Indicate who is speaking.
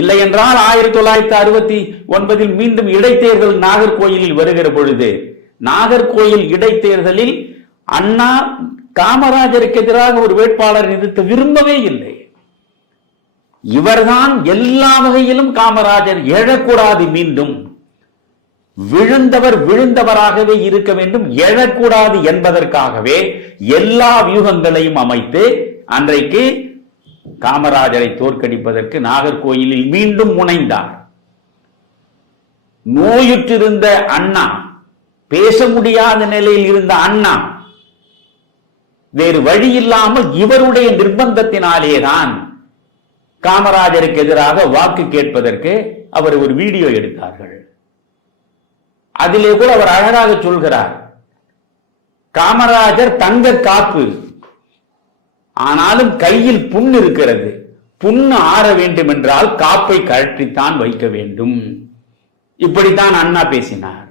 Speaker 1: இல்லை என்றால் ஆயிரத்தி தொள்ளாயிரத்தி அறுபத்தி ஒன்பதில் மீண்டும் இடைத்தேர்தல் நாகர்கோயிலில் வருகிற பொழுது நாகர்கோயில் இடைத்தேர்தலில் அண்ணா காமராஜருக்கு எதிராக ஒரு வேட்பாளர் நிறுத்த விரும்பவே இல்லை. இவர்தான் எல்லா வகையிலும் காமராஜர் எழக்கூடாது மீண்டும். விழுந்தவர் விழுந்தவராகவே இருக்க வேண்டும் எழக்கூடாது என்பதற்காகவே எல்லா வியூகங்களையும் அமைத்து அன்றைக்கு காமராஜரை தோற்கடிப்பதற்கு நாகர்கோயிலில் மீண்டும் முனைந்தார். நோயுற்றிருந்த அண்ணா பேச முடியாத நிலையில் இருந்த அண்ணா வேறு வழி இல்லாமல் இவருடைய நிர்பந்தத்தினாலேதான் காமராஜருக்கு எதிராக வாக்கு கேட்பதற்கு அவர் ஒரு வீடியோ எடுத்தார்கள். அதிலே கூட அவர் அழகாக சொல்கிறார் காமராஜர் தங்க காப்பு ஆனாலும் கையில் புண் இருக்கிறது. புண்ணு ஆற வேண்டும் என்றால் காப்பை கழற்றித்தான் வைக்க வேண்டும். இப்படித்தான் அண்ணா பேசினார்.